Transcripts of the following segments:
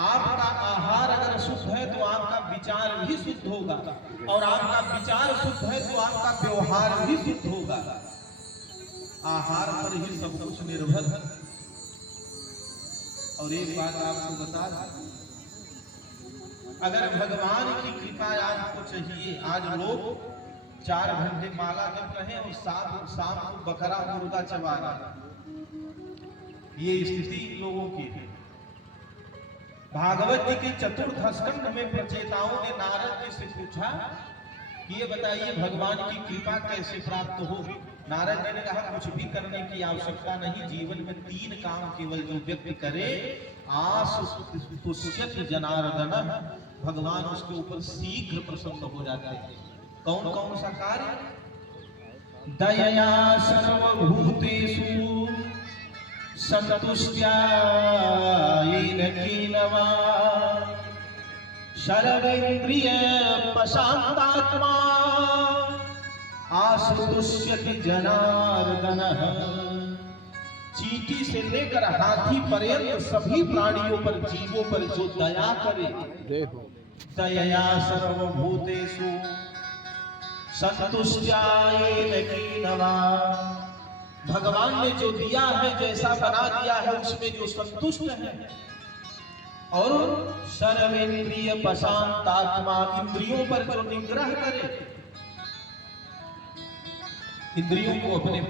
आपका आहार अगर शुद्ध है तो आपका विचार भी शुद्ध होगा, और आपका विचार शुद्ध है तो आपका व्यवहार भी शुद्ध होगा। आहार पर ही सब कुछ निर्भर है। और एक बात आपको बता दें, अगर भगवान की कृपा आपको चाहिए, आज लोग 4 घंटे माला जप रहे हैं और शाम को बकरा मुर्गा चबा रहे हैं। ये स्थिति लोगों की है। भागवत जी के चतुर्थ स्कंध में प्रचेताओं ने नारद जी से पूछा कि ये बताइए भगवान की कृपा कैसे प्राप्त हो। नारद जी ने कहा कुछ भी करने की आवश्यकता नहीं, जीवन में 3 काम केवल जो व्यक्ति करे, आस तुष्यत जनार्दन, भगवान उसके ऊपर शीघ्र प्रसन्न हो जाते हैं। कौन कौन सा कार्य? दयया सर्वभूतेषु संतुष्ट्या येन कीनवा सर्वेन्द्रिय प्रशांतात्मा आशुतुष्यति जनार्दन। चींटी से लेकर हाथी पर्यंत सभी प्राणियों पर, जीवों पर जो दया करे, दयया सर्वभूतेषु संतुष्ट्या येन कीनवा, भगवान ने जो दिया है, जैसा बना दिया है, उसमें जो संतुष्ट है। और सर्वेन्द्रिय प्रशांतात्मा, इंद्रियों पर जो निग्रह करे, इंद्रियों को अपने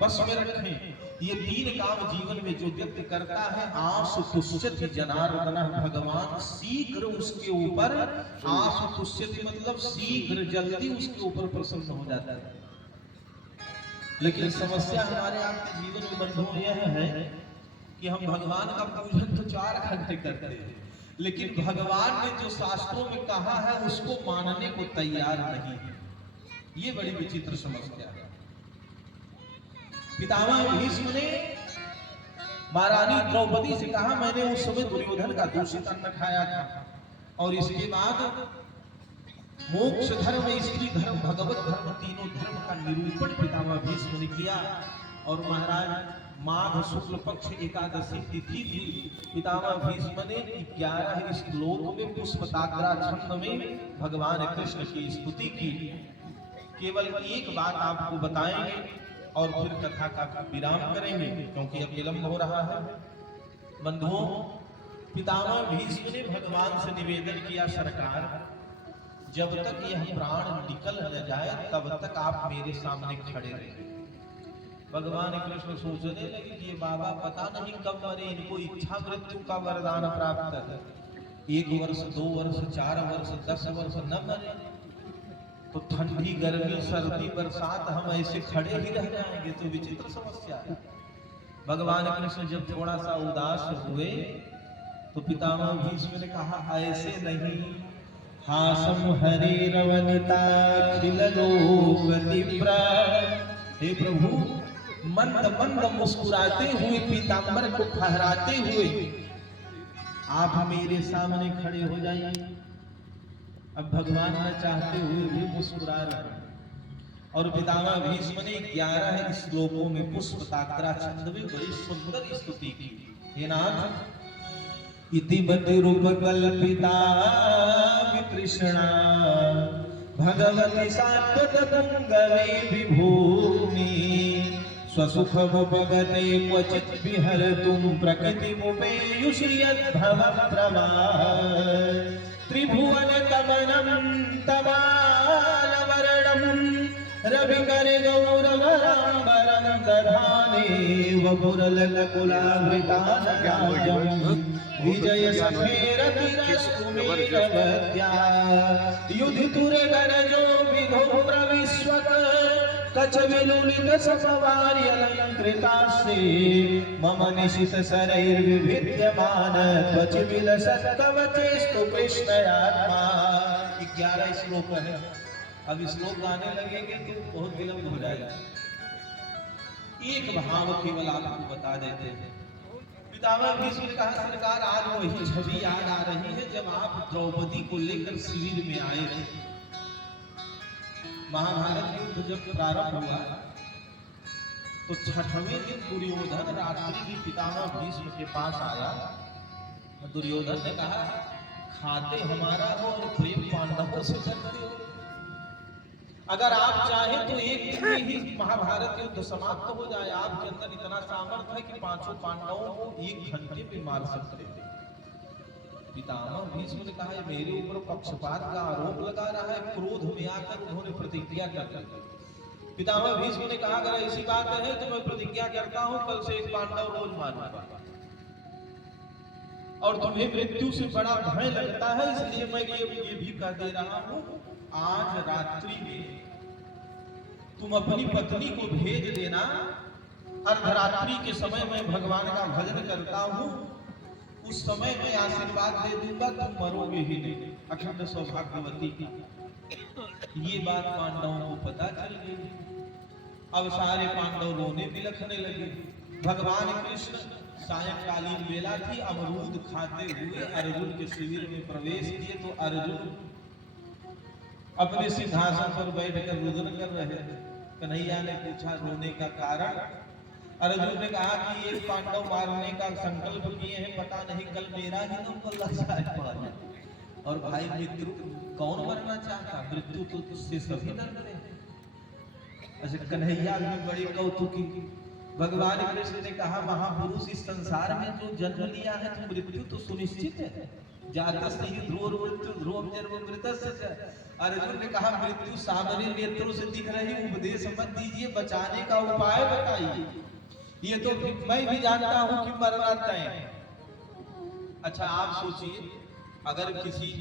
बस में रखें। ये 3 काम जीवन में जो व्यक्ति करता है, आशु तुष्यति जनार्दन, भगवान शीघ्र उसके ऊपर, आशु तुष्यति मतलब शीघ्र, जल्दी उसके ऊपर प्रसन्न हो जाता है। लेकिन समस्या हमारे आपके जीवन में बंधुओं यह है कि हम भगवान का पूजन तो 4 घंटे करते हैं, लेकिन भगवान ने जो शास्त्रों में कहा है उसको मानने को तैयार नहीं है। ये बड़ी विचित्र समस्या है। पितामह भीष्म ने महारानी द्रौपदी से कहा, मैंने उस समय दुर्योधन का दूषित अन्न खाया था, और इसके बाद मोक्ष धर्म, स्त्री धर्म, भगवत धर्म, तीनों धर्म का निरूपण पितामह भीष्म ने किया। और महाराज माघ शुक्ल पक्ष एकादशी तिथि थी। पितामह भीष्म ने 11 श्लोक में पुष्पताग्रा छंद में भगवान कृष्ण की स्तुति की। केवल एक बात आपको बताएंगे और फिर कथा का विराम करेंगे, क्योंकि अब विलंब हो रहा है। बंधुओं, पितामह भीष्म ने भगवान से निवेदन किया, सरकार जब तक यह प्राण निकल न जाए तब तक आप मेरे सामने खड़े रहे। भगवान कृष्ण सोचने लगे कि ये बाबा पता नहीं कब मरे, इनको इच्छा मृत्यु का वरदान प्राप्त है। 1 वर्ष, 2 वर्ष, 4 वर्ष, 10 वर्ष न मरे तो ठंडी, गर्मी, सर्दी, बरसात हम ऐसे खड़े ही रह जाएंगे, तो विचित्र समस्या है। भगवान कृष्ण जब थोड़ा सा उदास हुए तो पितामह भीष्म ने कहा, ऐसे नहीं, हासम हरे रवनिता खिलोकतिप्रा। हे प्रभु, मंद मंद मुस्कुराते हुए, पीतांबर को फहराते हुए आप मेरे सामने खड़े हो जाइए। अब भगवान न चाहते हुए भी मुस्कुरा रहे। और पितामह भीष्म ने 11 श्लोकों में पुष्पताग्रा छंद में बड़ी सुंदर स्तुति की। हे नाथ, इतिमति रूप कल्पिता वितृष्णा भगवती सात्वतंगवे विभूमि स्वसुखमुपगते क्वचित् विहर्तुं प्रकृतिमुपेयुषि यद्भव प्रवाह त्रिभुवन तमनं तमालवर्णं रविकर गौरवराम्बरं दधाने वपुरलकुलावृतानगाजं विजय सखेरतिरस्तु मेरवत्या युधितुरगरजो विधुम्र विश्वक कच विलुलित सपवार्यलंकृतास्ते मम निशित शरैर्विभिद्यमान त्वच विलसत् कवचेस्तु कृष्णयात्मा। 11 श्लोक है। अब श्लोक गाने लगेंगे तो बहुत विलंब हो जाएगा। एक भाव केवल आपको बता देते हैं। पितामह भीष्म ने कहा, सरकार आज वही छवि याद आ रही है जब आप द्रौपदी को लेकर शिविर में आए थे। महाभारत युद्ध जब प्रारंभ हुआ तो 6वें दिन दुर्योधन रात्रि की पितामह भीष्म के पास आया। दुर्योधन ने कहा, खाते हमारा हो और प्रेम पांडवों से करते हो। अगर आप चाहे तो एक दिन में ही महाभारत युद्ध समाप्त हो जाए। आपके अंदर इतना सामर्थ्य है कि पांचों पांडवों को 1 घंटे में मार सकते थे। पितामह भीष्म ने कहा, मेरे ऊपर पक्षपात का आरोप लगा रहा है। क्रोध में आकर उन्होंने प्रतिज्ञा कर ली। पितामह भीष्म ने कहा, अगर ऐसी बात है तो मैं प्रतिज्ञा करता हूं, कल से 1 पांडव रोज मारूंगा। और तुम्हें मृत्यु से बड़ा भय लगता है, इसलिए मैं ये भी कह दे रहा हूं, आज रात्रि में तुम अपनी पत्नी को भेज देना। अर्धरात्रि के समय मैं भगवान का भजन करता हूं, उस समय मैं आशीर्वाद दे दूंगा, तुम मरोगे ही नहीं, अखंड सौभाग्यवती की। ये बात पांडवों को पता चल गई। अब सारे पांडव रोने बिलखने लगे। भगवान कृष्ण सायंकालीन बेला थी, अमरूद खाते हुए अर्जुन के शिविर में प्रवेश किए तो अर्जुन अपने सिंहासन पर बैठकर रुदन कर रहे थे। कन्हैया ने पूछा रोने का कारण। अर्जुन ने कहा कि 1 पांडव मारने का संकल्प किए हैं, पता नहीं कल मेरा ही नंबर लग जाए। और भाई मृत्यु कौन मरना चाहता, मृत्यु तो तुझसे सभी डरते हैं। अच्छा, कन्हैया भी बड़ी कौतुकी। भगवान कृष्ण ने कहा, महापुरुष इस संसार में जो जन्म लिया है तो मृत्यु तो सुनिश्चित है। जातस्य हि ध्रुव मृत्यु ध्रुवं जन्ममृतस्य। अर्जुन ने कहा, मृत्यु सामने नेत्रों से दिख रही, उपदेश मत दीजिए, बचाने का उपाय बताइए। ये तो मैं भी जानता हूं कि मरना तय है। अच्छा, आप सोचिए, अगर किसी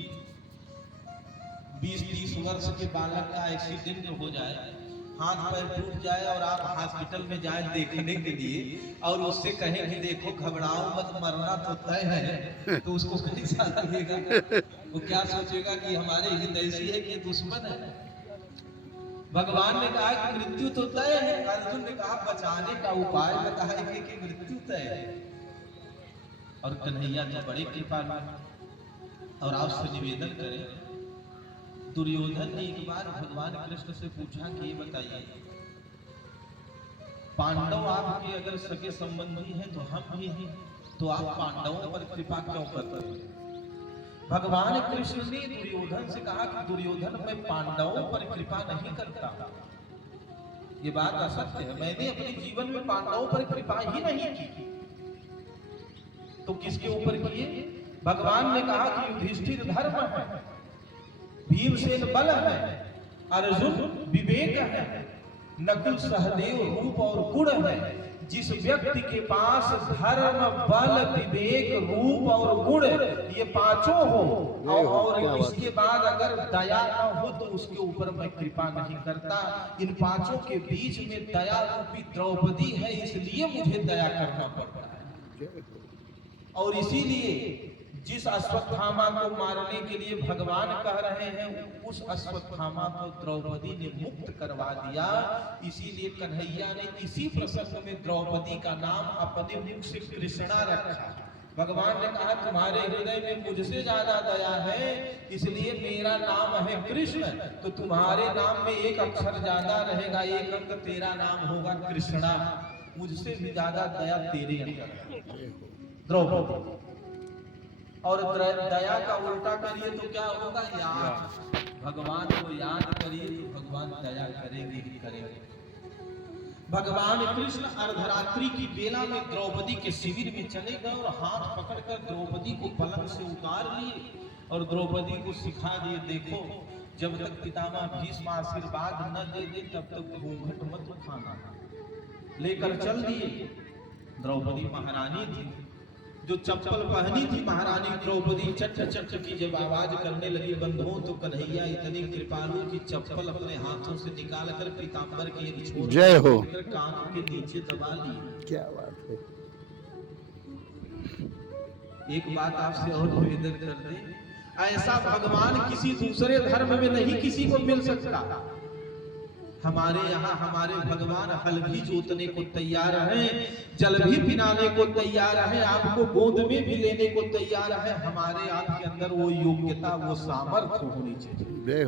20-30 वर्ष के बालक का एक्सीडेंट हो जाए, हाथ पैर टूट जाए और आप हॉस्पिटल में जाए देखने के लिए और उससे कहें कि देखो घबराओ मत, मरना तो तय है, तो उसको कैसा लगेगा? वो क्या सोचेगा कि हमारे हिंद ऐसी है कि दुश्मन है? भगवान ने कहा कि मृत्यु तो तय है। अर्जुन ने कहा, बचाने का उपाय बताएंगे कि मृत्यु तय है। और कन्हैया तो बड़ी कृपालु, और आपसे निवेदन करें, दुर्योधन ने एक बार भगवान कृष्ण से पूछा कि ये बताइए, पांडव आपके अगर सगे संबंधी हैं तो हम भी हैं, तो आप पांडवों पर कृपा क्यों करते हैं? भगवान कृष्ण ने दुर्योधन से कहा कि दुर्योधन, मैं पांडवों पर कृपा नहीं करता। ये बात असत्य है, मैंने अपने जीवन में पांडवों पर कृपा ही नहीं की। तो किसके ऊपर किए? भगवान ने कहा कि युधिष्ठिर धर्म है, भीमसेन बल है, अर्जुन विवेक है, नकुल सहदेव रूप और गुण है। जिस व्यक्ति के पास धर्म, बल, विवेक, रूप और गुण ये 5 हो और इसके बाद अगर दया न हो तो उसके ऊपर मैं कृपा नहीं करता। इन 5 के बीच में दया रूपी द्रौपदी है, इसलिए मुझे दया करना पड़ता है। और इसीलिए जिस अश्वत्थामा को मारने के लिए भगवान कह रहे हैं, उस अश्वत्थामा को द्रौपदी ने मुक्त करवा दिया। इसीलिए कन्हैया ने इसी प्रसंग में द्रौपदी का नाम अपने मुख से कृष्णा रखा। भगवान ने कहा, तुम्हारे हृदय में मुझसे ज्यादा दया है, इसलिए मेरा नाम है कृष्ण, तो तुम्हारे नाम में एक अक्षर ज्यादा रहेगा, एक अंक तेरा नाम होगा कृष्णा। मुझसे भी ज्यादा दया तेरे अंदर द्रौपदी। और दया का उल्टा करिए तो क्या होगा? याद। भगवान को याद करिए तो भगवान दया करेंगे ही करेंगे। भगवान कृष्ण अर्धरात्रि की बेला में द्रौपदी के शिविर में चले गए और हाथ पकड़कर द्रौपदी को पलंग से उतार लिए और द्रौपदी को सिखा दिए, देखो जब तक पितामह भीष्म आशीर्वाद न दे दे तब तक घूंघट मत उठाना। लेकर चल दिए। द्रौपदी महारानी थी, जो चप्पल पहनी थी महारानी द्रौपदी, चट चट की जब आवाज करने लगी बंधुओं, तो कन्हैया इतनी कृपालु की चप्पल अपने हाथों से निकालकर पीतांबर की एक छोर जय हो कान के नीचे दबा ली। क्या बात है। एक बात आपसे और निवेदन कर दे, ऐसा भगवान किसी दूसरे धर्म में नहीं किसी को मिल सकता। हमारे यहाँ हमारे भगवान हल भी जोतने को तैयार हैं, जल भी पिलाने को तैयार है, आपको गोद में भी लेने को तैयार है। हमारे आपके अंदर वो योग्यता, वो सामर्थ्य होनी चाहिए।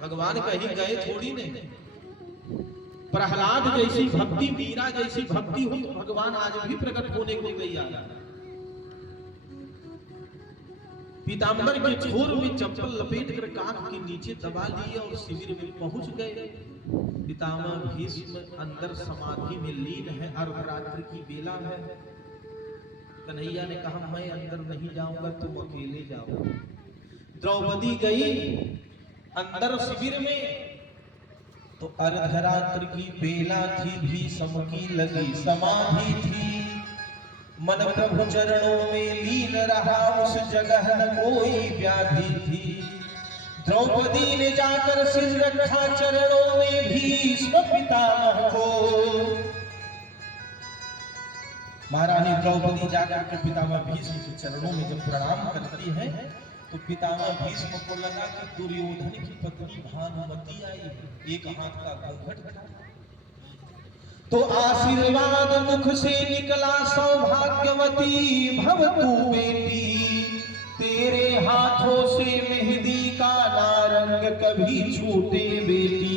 भगवान कहीं गए थोड़ी नहीं। प्रहलाद जैसी भक्ति, मीरा जैसी भक्ति हो तो भगवान आज भी प्रकट होने को तैयार है। पीताम्बर के छोर में चप्पल लपेट कर कान के नीचे दबा लिए और शिविर में पहुंच गए। पितामह भीष्म अंदर समाधि में लीन है, अर्धरात्रि की बेला है। कन्हैया ने कहा मैं अंदर नहीं जाऊंगा, तुम अकेले जाओ। द्रौपदी गई अंदर शिविर में, तो अर्धरात्रि की बेला थी, भीष्म की लगी समाधि थी। मन प्रभु चरणों में लीन रहा, उस जगह न कोई व्याधि थी। द्रौपदी ने जाकर सिर रखा चरणों में भीष्म पितामह को। महारानी द्रौपदी जाकर के पितामह भीष्म के चरणों में जब प्रणाम करती है, तो पितामह भीष्म को लगा कि दुर्योधन की पत्नी भानुमति आई है, एक हाथ का घूंघट था। तो आशीर्वाद मुख से निकला, सौभाग्यवती भव तू बेटी। तेरे हाथों से मेहंदी का नारंग कभी छूटे बेटी।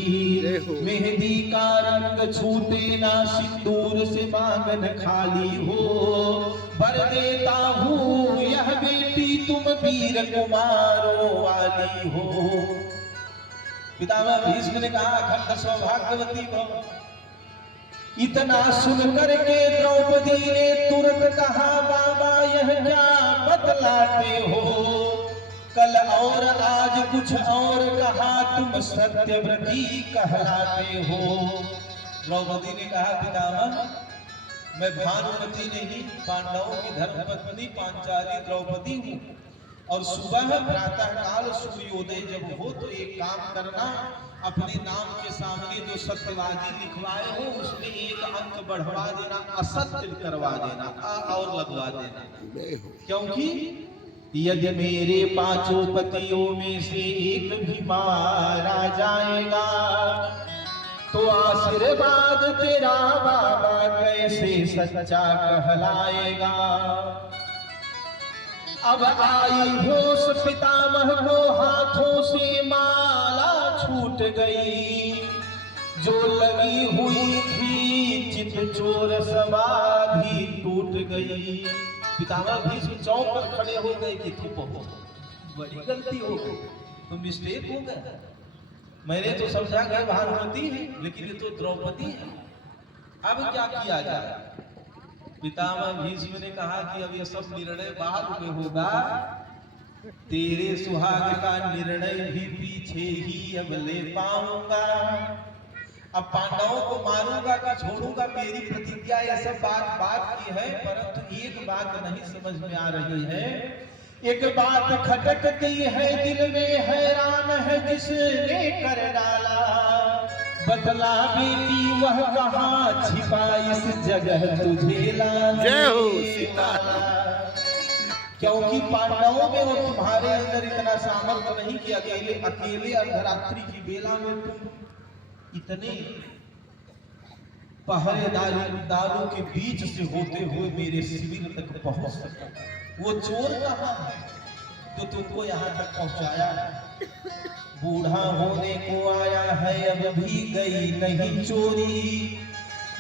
मेहंदी का रंग छूटे ना, सिंदूर से मांगन खाली हो। वर देता हूँ यह बेटी, तुम वीर कुमारों वाली हो। पितामह भीष्म ने कहा अखंड सौभाग्यवती भव। इतना सुन करके द्रौपदी ने तुरंत कहा बाबा यह क्या बतलाते हो, कल और आज कुछ और कहा, तुम सत्यव्रती कहलाते हो। द्रौपदी ने कहा पितामह मैं भानुमति नहीं, पांडवों की धर्मपत्नी पांचाली द्रौपदी हूँ। और सुबह प्रातः काल सूर्योदय जब हो तो एक काम करना, अपने नाम के सामने जो सत्यवादी लिखवाए हो उसमें एक अंक बढ़वा देना, असत्य करवा देना, और लगवा देना। क्योंकि यदि मेरे पांचों पतियों में से एक भी मारा जाएगा तो आशीर्वाद तेरा बाबा कैसे सच्चा कहलाएगा। अब आई होश पितामह को, हाथों से माला छूट गई। जो लगी हुई थी चित चोर समाधि टूट गई। पितामह भीष्म चौक पर खड़े हो गए कि थी बहुत बड़ी गलती हो गई, तो मिस्टेक हो गया। मैंने तो समझा गया भानुमति है, लेकिन ये तो द्रौपदी है, अब क्या किया जाए। पितामह भीष्म ने कहा कि अब ये सब निर्णय बाद में होगा, तेरे सुहाग का निर्णय भी पीछे ही अब ले पाऊंगा। अब पांडवों को मारूंगा कि छोड़ूंगा, मेरी प्रतिज्ञा ये सब बात की है, परंतु एक बात नहीं समझ में आ रही है। एक बात खटकती है दिल में, हैरान है जिसने कर डाला। बदला बेटी वह कहाँ छिपा, इस जगह तुझे लाने वाला। क्योंकि पांडवों में और तुम्हारे अंदर इतना सामर्थ्य नहीं कि अकेले अर्धरात्रि की बेला में तुम इतने पहरेदारों के बीच से होते हुए मेरे शिविर तक पहुंच सके। वो चोर कहाँ है जो तुमको यहाँ तक पहुंचाया है। बूढ़ा होने को आया है, अब भी गई नहीं चोरी।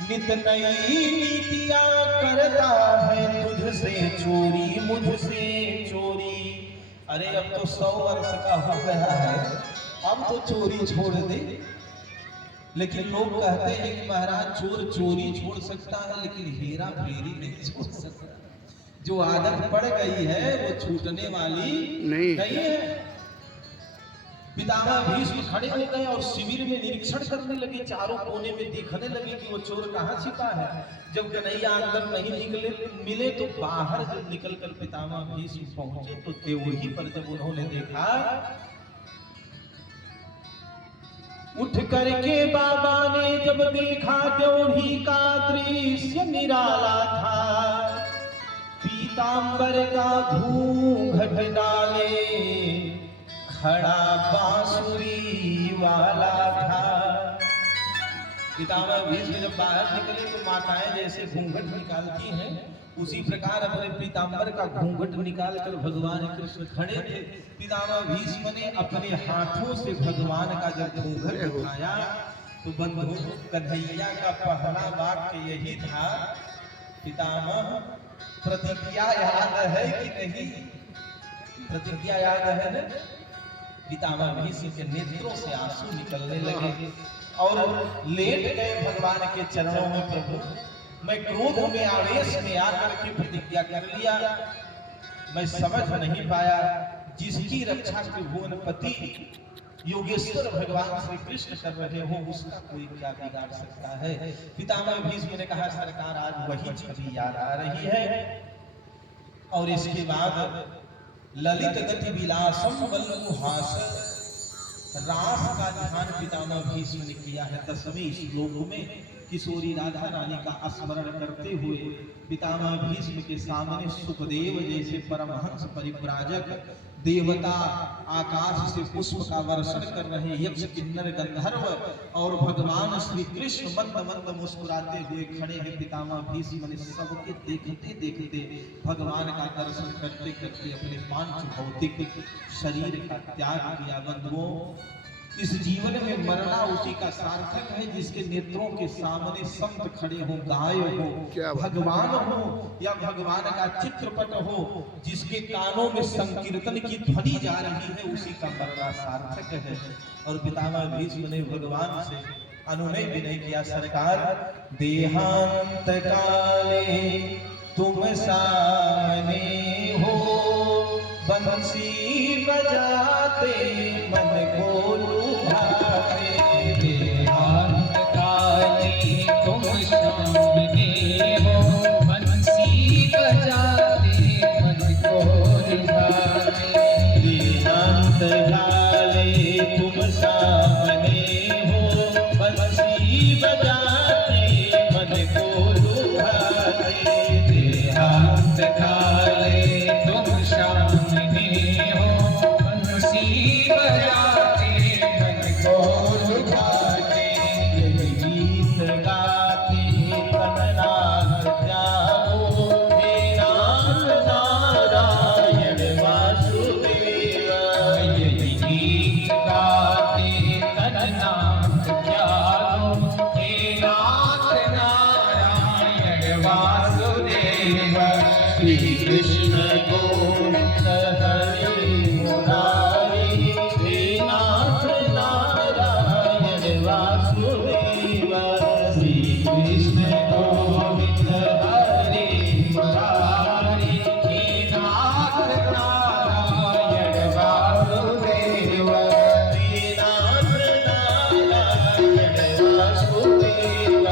नित नई नीतियां करता है, तुझसे चोरी मुझसे चोरी। अरे अब तो 100 वर्ष का हो गया है, अब तो चोरी छोड़ दे। लेकिन लोग कहते हैं कि महाराज चोर चोरी छोड़ सकता है, लेकिन हेरा फेरी नहीं छोड़ सकता। जो आदत पड़ गई है वो छूटने वाली नहीं है। पितामह भीष्म खड़े हो गए और शिविर में निरीक्षण करने लगे, चारों कोने में देखने लगे कि वो चोर कहाँ छिपा है। जब कन्हैया अंदर नहीं मिले तो बाहर जब निकल कर पितामह भीष्म पहुंचे तो देवही पर जब उन्होंने देखा, उठ करके बाबा ने जब देखा देवही का दृश्य निराला था। पीताम्बर का घूंघट डाले खड़ा बांसुरी वाला था। पितामह भीष्म जब बाहर निकले तो माताएं जैसे घूंघट निकालती हैं, उसी प्रकार अपने पीताम्बर का घूंघट निकाल कर भगवान कृष्ण खड़े थे। पितामह भीष्म ने अपने हाथों से भगवान का जब घूंघट उठाया तो बंधु कन्हैया का पहला वाक्य यही था, पितामह प्रतिज्ञा याद है कि नहीं। प्रतिज्ञा याद है ना? पितामह भीष्म के नेत्रों से आंसू निकलने लगे और लेट गए भगवान के चरणों में। प्रभु, मैं क्रोध में आवेश में आकर के प्रतिज्ञा कर लिया, मैं समझ नहीं पाया जिसकी रक्षा के भुवनपति योगेश्वर भगवान श्री कृष्ण कर रहे हो उसका कोई क्या बिगाड़ सकता है। पितामह भीष्म ने कहा, सरकार आज वही छवि याद आ रही है। और इसके बाद ललित गति विलासम वल्लुहास, रास का ध्यान पितामह भीष्म ने किया है। 10वें श्लोक में किशोरी राधा रानी का स्मरण करते हुए पितामह भीष्म के सामने सुखदेव जैसे परमहंस परिव्राजक देवता आकाश से पुष्प का वर्षण कर रहे यक्ष किन्नर गंधर्व और भगवान श्री कृष्ण मंद मंद मुस्कुराते हुए खड़े हैं। पितामह भीष्म ने सबके देखते देखते भगवान का दर्शन करते करते अपने पांच भौतिक शरीर का त्याग किया। बंधुओं, इस जीवन में मरना उसी का सार्थक है जिसके नेत्रों के सामने संत खड़े हो, गाय हो, भगवान हो या भगवान का चित्रपट हो, जिसके कानों में संकीर्तन की ध्वनि जा रही है, उसी का मरना सार्थक है। और पितामह भीष्म ने भगवान से अनुनय विनय किया, सरकार देहांत काले तुम सामने हो, बंसी बजाते मन को लुभाते, देहांत काले तुम सामने हो, बंसी बजाते मन को लुभाते। देहांत काले तुम सामने हो, बंसी बजाते मन को लुभाते, देहांत काले तुम सामने हो, बंसी बजाते मन को लुभाते। यही गीत गाते कमलाथ जाओ, हे नाथ नारायण वासुदेव। यही गीत गाते तन्नाथ ज्ञानो, हे नाथ नारायण वासुदेव। श्री कृष्ण गोविंद हरे मुरारी, हे नाथ नारायण वासुदेव। श्री कृष्ण गोविंद हरे मुरारी, हे नाथ नारायण वासुदेव। हे नाथ नारायण वासुदेव।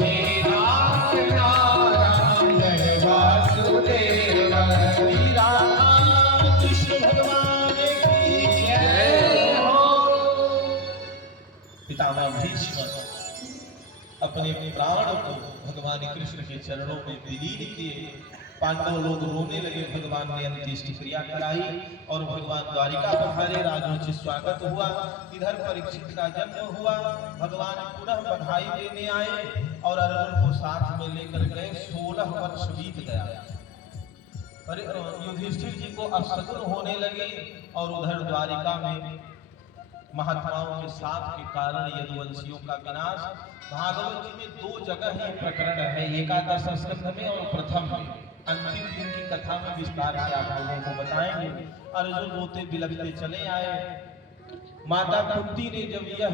हे नाथ नारायण वासुदेव। श्री राधा कृष्ण भगवान की जय हो। पितामह भीष्म अपने प्राण को भगवान कृष्ण के चरणों में विलीन किए। पांडव लोग रोने लगे। भगवान ने अंत्येष्टि क्रिया कराई और भगवान द्वारिका पधारे। राजोचित स्वागत हुआ। इधर परीक्षित का जन्म हुआ। भगवान पुनः बधाई देने आए और अर्जुन को साथ में लेकर गए। 16 वर्ष बीत गया। और युधिष्ठिर जी को अपशकुन होने लगे और उधर द्वारिका में महात्माओं के साथ के कारण यदुवंशियों का विनाश। भागवत जी में 2 जगह ही प्रकरण है, एकादश स्कंध में और प्रथम में। अंतिम दिन की कथा में विस्तार से आप लोगों को बताएंगे। अर्जुन रोते बिलखते चले आए। माता कुंती ने जब यह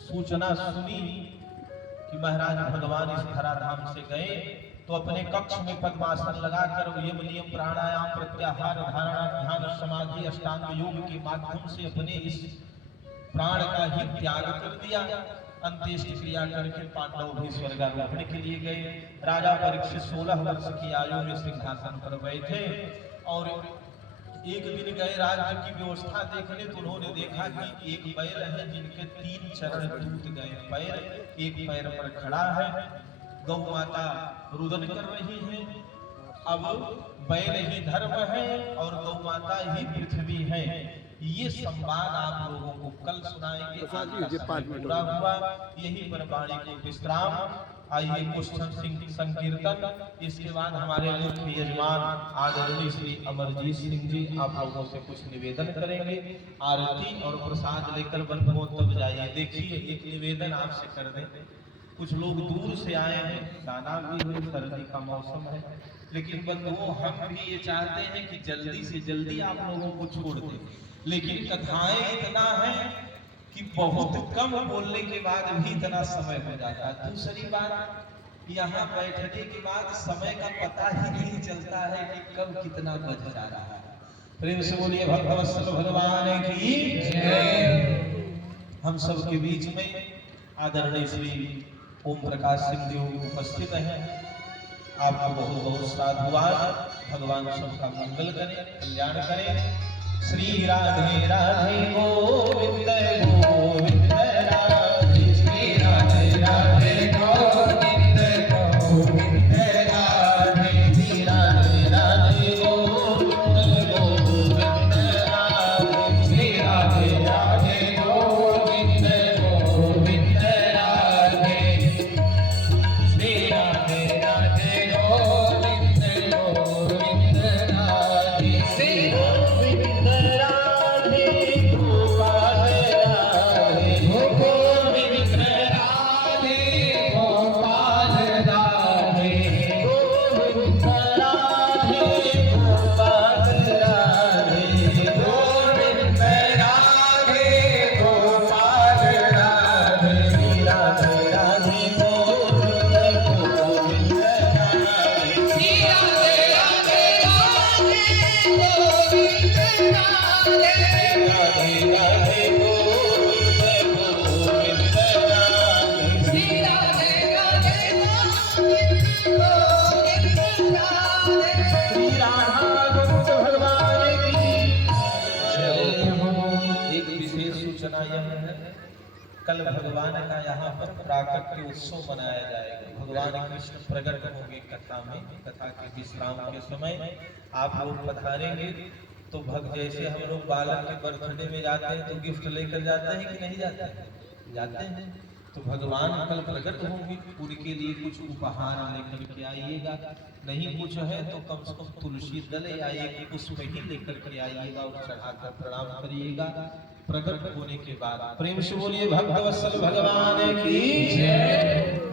सूचना सुनी कि महाराज भगवान इस धराधाम से गए, तो अपने कक्ष में पद्मासन लगाकर यम नियम प्राणायाम प्रत्याहार धारणा ध्यान समाधि अष्टांग योग के माध्यम से अपने इस प्राण का ही त्याग कर दिया। अंत्येष्टि क्रिया करके पांडव भी स्वर्गारोहण के लिए गए। राजा परीक्षित 16 वर्ष की आयु में सिंहासन पर बैठे और एक दिन गए राज्य की व्यवस्था देखने, तो उन्होंने देखा कि एक बैल है जिनके 3 चरण टूट गए पैर, एक पैर पर खड़ा है। गौ माता रुदन कर रही है। अब बैल ही धर्म है और गौ माता ही पृथ्वी है। ये संवाद आप लोगों को कल सुनाएंगे। पूरा हुआ यही पर वाणी को विश्राम। आइए क्वेश्चन संकीर्तन। इसके बाद हमारे मुख्य यजमान आदरणीय श्री अमरजीत सिंह जी आप लोगों से कुछ निवेदन करेंगे। आरती और प्रसाद लेकर बंधुओं तब जाइए। देखिए एक निवेदन आपसे कर दें। कुछ लोग दूर से आए हैं, दाना भी हुए, सर्दी का मौसम है, लेकिन बंधुओं हम भी ये चाहते हैं कि जल्दी से जल्दी आप लोगों को छोड़ दें, लेकिन कथाएं इतना है कि बहुत कम बोलने के बाद भी इतना समय हो जाता है। दूसरी बात, यहाँ बैठने के बाद समय का पता ही नहीं चलता है कि कब कितना बज जा रहा है। प्रेम से बोलिए भगवत्सल भगवान की जय। हम सब के बीच में आदरणीय श्री ओम प्रकाश सिंह जी उपस्थित हैं। आपको बहुत बहुत साधुवाद। भगवान सबका मंगल करें, कल्याण करें। श्री राधे राधे गोविंद गोविंद राधे, श्री राधे राधे गोविंद गोविंद राधे, श्री राधे राधे गोविंद गोविंद राधे, श्री राधे राधे गोविंद गोविंद राधे, श्री राधे राधे गोविंद गोविंद राधे, श्री गोविंद राधे गोपाल राधे, गोविंद राधे गोपाल राधे, गोविंद राधे गोपाल राधे, गोविंद राधे गोपाल राधे, श्री राधे राधे गोविंद गोविंद राधे, श्री राधे राधे गोविंद राधे, राधे राधे गोविंद गोविंद राधे, श्री राधे राधे गोविंद गोविंद राधे। श्री राधा गोविंद भगवान की जय हो। एक विशेष सूचना यह है, कल भगवान का यहाँ पर प्राकट्य उत्सव मनाया जाएगा। भगवान कृष्ण प्रकट होंगे कथा में, कथा के विश्राम के समय आप लोग पधारेंगे। तो भक्त जैसे हम लोग बालक के बर्थडे में जाते हैं तो गिफ्ट लेकर जाते हैं कि नहीं जाते हैं? जाते हैं। तो भगवान कल प्रकट होंगे, उनके लिए कुछ उपहार लेकर के आइएगा। नहीं कुछ है तो कम से कम तुलसी दल या एक पुष्प ही लेकर के आइएगा और चढ़ाकर प्रणाम करिएगा प्रकट होने के बाद। प्रेम से बोलिए भगवत्सल भगवान की जय।